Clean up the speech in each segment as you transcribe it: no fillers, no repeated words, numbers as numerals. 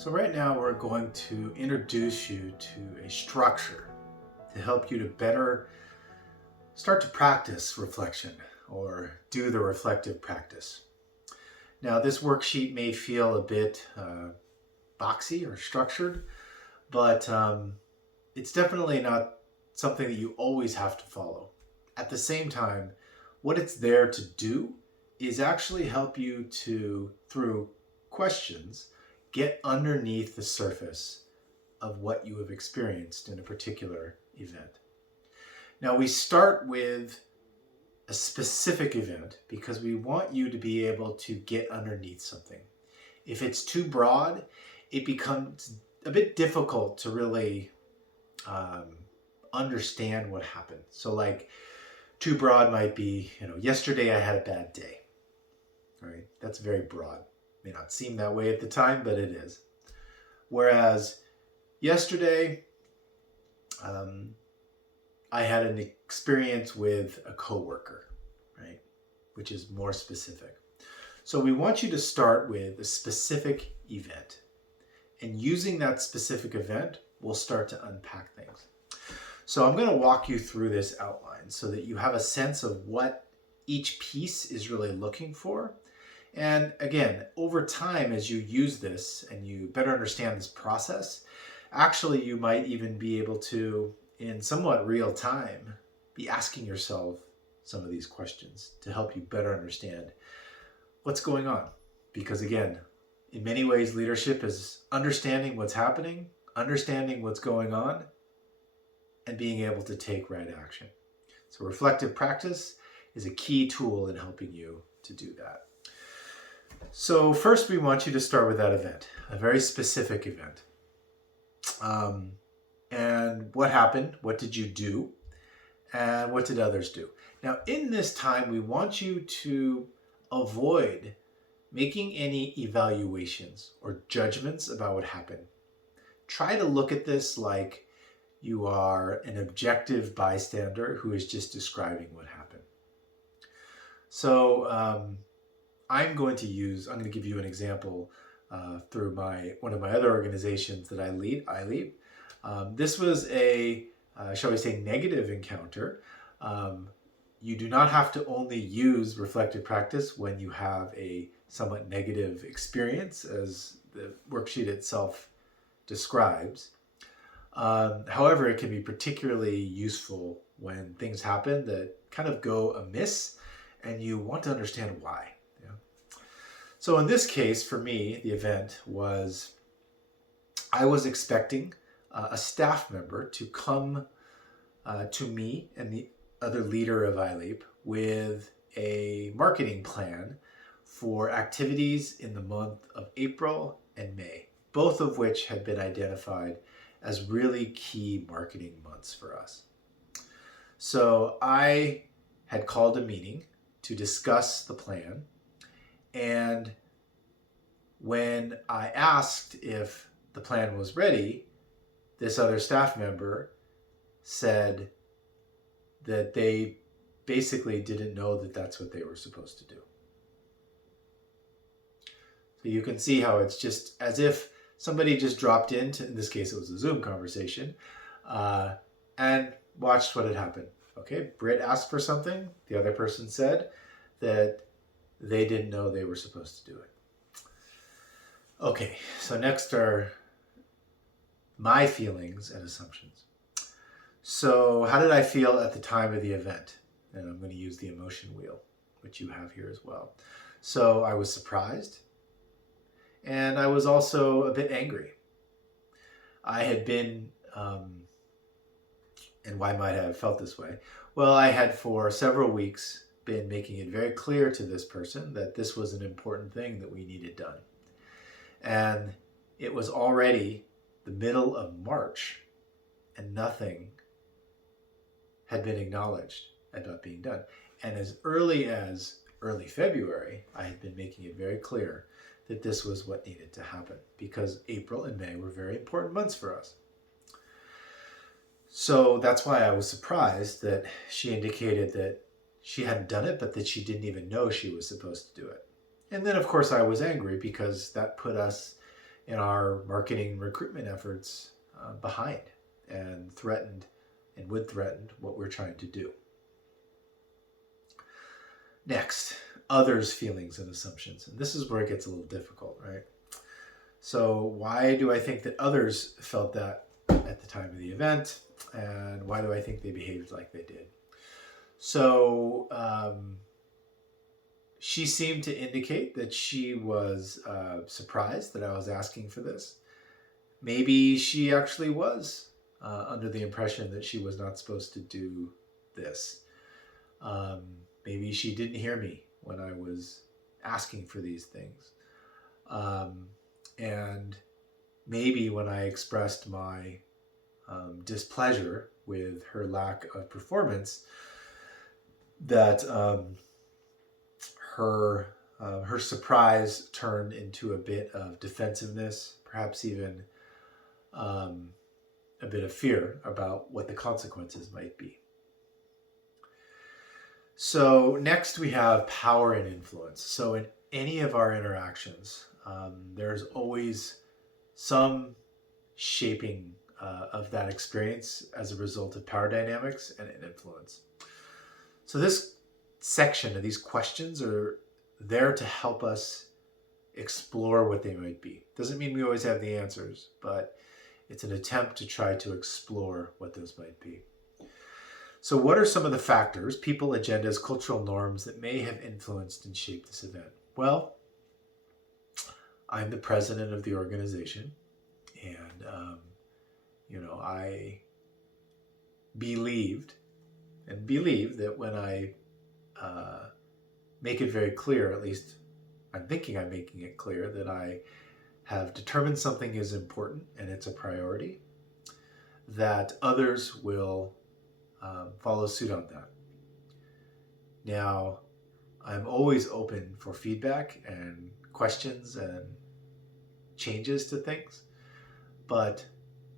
So right now we're going to introduce you to a structure to help you to better start to practice reflection or do the reflective practice. Now this worksheet may feel a bit boxy or structured, but it's definitely not something that you always have to follow. At the same time, what it's there to do is actually help you to, through questions, get underneath the surface of what you have experienced in a particular event. Now, we start with a specific event because we want you to be able to get underneath something. If it's too broad, it becomes a bit difficult to really understand what happened. So, like, too broad might be, yesterday I had a bad day. All right, that's very broad. May not seem that way at the time, but it is. Whereas yesterday, I had an experience with a coworker, right, which is more specific. So we want you to start with a specific event, and using that specific event, we'll start to unpack things. So I'm going to walk you through this outline so that you have a sense of what each piece is really looking for. And again, over time, as you use this and you better understand this process, actually you might even be able to, in somewhat real time, be asking yourself some of these questions to help you better understand what's going on. Because again, in many ways, leadership is understanding what's happening, understanding what's going on, and being able to take right action. So reflective practice is a key tool in helping you to do that. So first we want you to start with that event, a very specific event. And what happened? What did you do? And what did others do? Now in this time, we want you to avoid making any evaluations or judgments about what happened. Try to look at this like you are an objective bystander who is just describing what happened. So I'm going to give you an example through one of my other organizations that I lead. This was a, shall we say, negative encounter. You do not have to only use reflective practice when you have a somewhat negative experience, as the worksheet itself describes. However, it can be particularly useful when things happen that kind of go amiss and you want to understand why. So in this case, for me, the event was, I was expecting a staff member to come to me and the other leader of iLeap with a marketing plan for activities in the month of April and May, both of which had been identified as really key marketing months for us. So I had called a meeting to discuss the plan, and when I asked if the plan was ready, this other staff member said that they basically didn't know that that's what they were supposed to do. So you can see how it's just as if somebody just dropped in this case it was a Zoom conversation, and watched what had happened. Okay, Britt asked for something. The other person said that they didn't know they were supposed to do it. Okay, so next are my feelings and assumptions. So how did I feel at the time of the event? And I'm going to use the emotion wheel, which you have here as well. So I was surprised, and I was also a bit angry. I had been, and why might I have felt this way? Well, I had for several weeks been making it very clear to this person that this was an important thing that we needed done. And it was already the middle of March, and nothing had been acknowledged about being done. And as early February, I had been making it very clear that this was what needed to happen, because April and May were very important months for us. So that's why I was surprised that she indicated that she hadn't done it, but that she didn't even know she was supposed to do it. And then, of course, I was angry because that put us in our marketing and recruitment efforts behind and threatened and would threaten what we're trying to do. Next, others' feelings and assumptions. And this is where it gets a little difficult, right? So why do I think that others felt that at the time of the event? And why do I think they behaved like they did? So she seemed to indicate that she was surprised that I was asking for this. Maybe she actually was under the impression that she was not supposed to do this. Maybe she didn't hear me when I was asking for these things. And maybe when I expressed my displeasure with her lack of performance, that her surprise turned into a bit of defensiveness, perhaps even a bit of fear about what the consequences might be. So next we have power and influence. So in any of our interactions, there's always some shaping of that experience as a result of power dynamics and influence. So this section of these questions are there to help us explore what they might be. Doesn't mean we always have the answers, but it's an attempt to try to explore what those might be. So what are some of the factors, people, agendas, cultural norms that may have influenced and shaped this event? Well, I'm the president of the organization, and I believe that when I make it very clear, at least I'm thinking I'm making it clear, that I have determined something is important and it's a priority, that others will follow suit on that. Now, I'm always open for feedback and questions and changes to things, but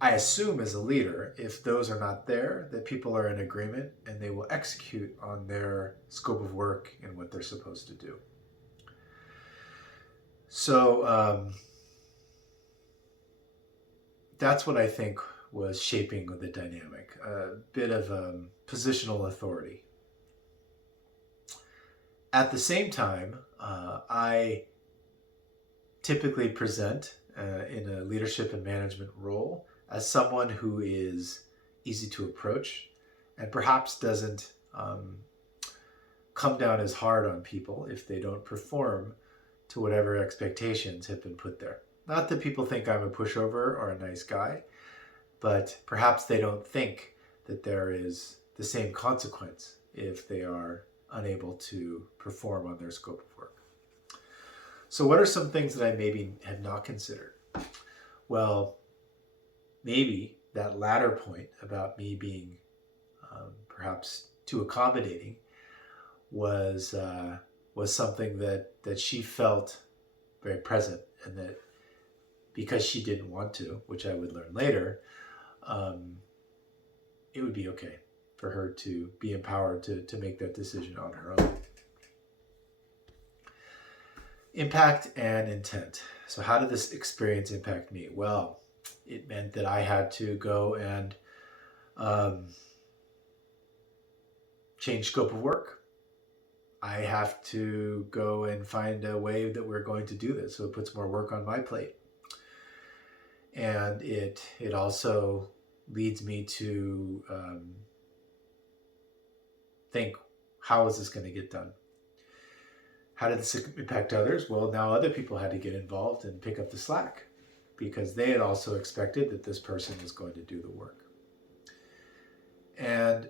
I assume as a leader, if those are not there, that people are in agreement and they will execute on their scope of work and what they're supposed to do. So that's what I think was shaping the dynamic, a bit of positional authority. At the same time, I typically present in a leadership and management role as someone who is easy to approach and perhaps doesn't come down as hard on people if they don't perform to whatever expectations have been put there. Not that people think I'm a pushover or a nice guy, but perhaps they don't think that there is the same consequence if they are unable to perform on their scope of work. So what are some things that I maybe have not considered? Well, maybe that latter point about me being perhaps too accommodating was something that she felt very present, and that because she didn't want to, which I would learn later, it would be okay for her to be empowered to make that decision on her own. Impact and intent. So how did this experience impact me? Well, it meant that I had to go and change scope of work. I have to go and find a way that we're going to do this, so it puts more work on my plate. And it also leads me to think, how is this going to get done? How did this impact others? Well, now other people had to get involved and pick up the slack because they had also expected that this person was going to do the work. And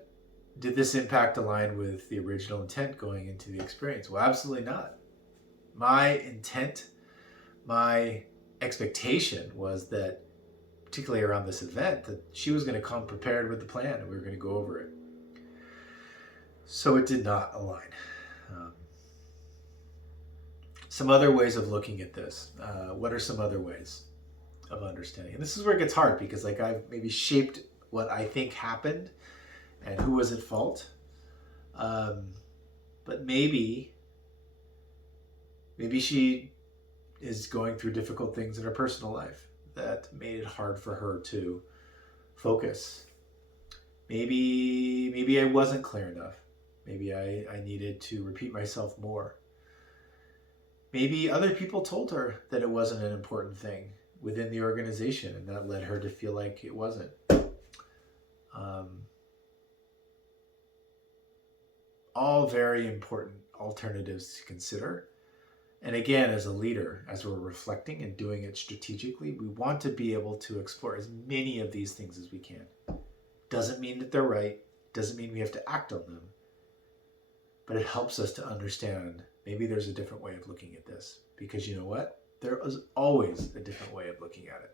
did this impact align with the original intent going into the experience? Well, absolutely not. My intent, my expectation was that, particularly around this event, that she was going to come prepared with the plan and we were going to go over it. So it did not align. Some other ways of looking at this. What are some other ways of understanding? And this is where it gets hard because I've maybe shaped what I think happened and who was at fault. But maybe she is going through difficult things in her personal life that made it hard for her to focus. Maybe I wasn't clear enough. Maybe I needed to repeat myself more. Maybe other people told her that it wasn't an important thing within the organization, and that led her to feel like it wasn't. All very important alternatives to consider. And again, as a leader, as we're reflecting and doing it strategically, we want to be able to explore as many of these things as we can. Doesn't mean that they're right, doesn't mean we have to act on them, but it helps us to understand maybe there's a different way of looking at this. Because you know what? There is always a different way of looking at it.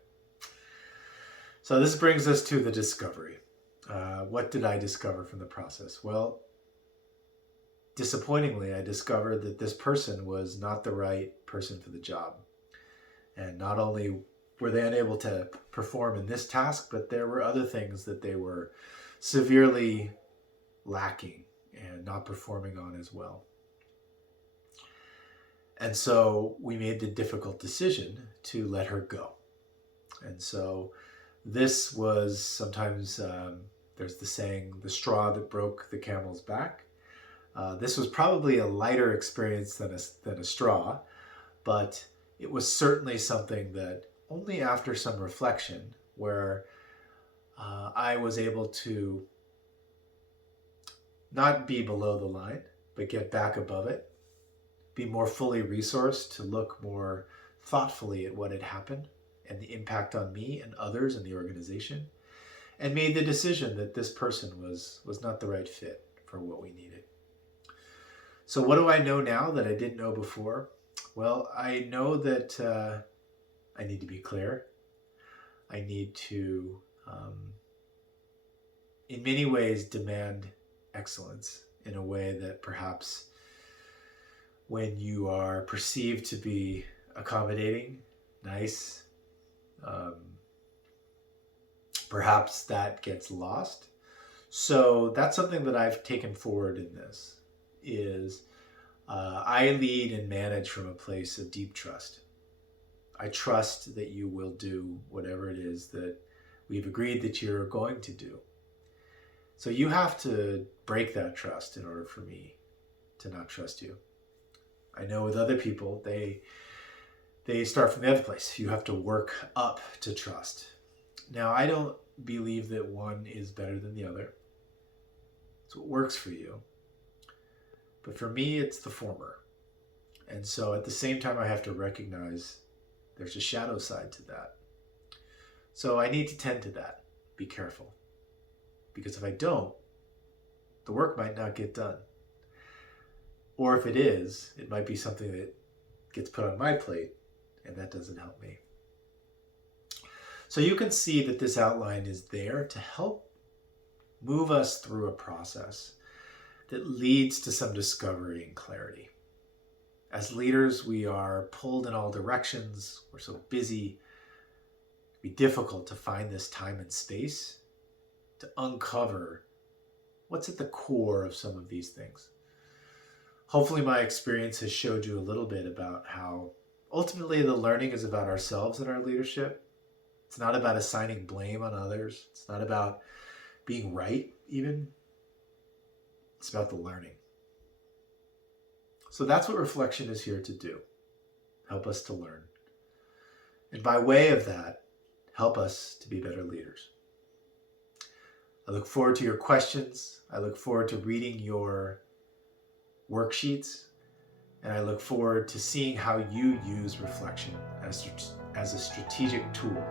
So this brings us to the discovery. What did I discover from the process? Well, disappointingly, I discovered that this person was not the right person for the job. And not only were they unable to perform in this task, but there were other things that they were severely lacking and not performing on as well. And so we made the difficult decision to let her go. And so this was sometimes, there's the saying, the straw that broke the camel's back. This was probably a lighter experience than a straw, but it was certainly something that only after some reflection, where I was able to not be below the line, but get back above it, be more fully resourced to look more thoughtfully at what had happened and the impact on me and others in the organization, and made the decision that this person was not the right fit for what we needed. So what do I know now that I didn't know before? Well, I know that I need to be clear. I need to, in many ways, demand excellence in a way that perhaps when you are perceived to be accommodating, nice, perhaps that gets lost. So that's something that I've taken forward in this, is I lead and manage from a place of deep trust. I trust that you will do whatever it is that we've agreed that you're going to do. So you have to break that trust in order for me to not trust you. I know with other people, they start from the other place. You have to work up to trust. Now, I don't believe that one is better than the other. It's what works for you. But for me, it's the former. And so at the same time, I have to recognize there's a shadow side to that. So I need to tend to that. Be careful. Because if I don't, the work might not get done. Or if it is, it might be something that gets put on my plate, and that doesn't help me. So you can see that this outline is there to help move us through a process that leads to some discovery and clarity. As leaders, we are pulled in all directions. We're so busy. It'd be difficult to find this time and space to uncover what's at the core of some of these things. Hopefully my experience has showed you a little bit about how ultimately the learning is about ourselves and our leadership. It's not about assigning blame on others. It's not about being right even. It's about the learning. So that's what reflection is here to do. Help us to learn. And by way of that, help us to be better leaders. I look forward to your questions. I look forward to reading your worksheets. And I look forward to seeing how you use reflection as a strategic tool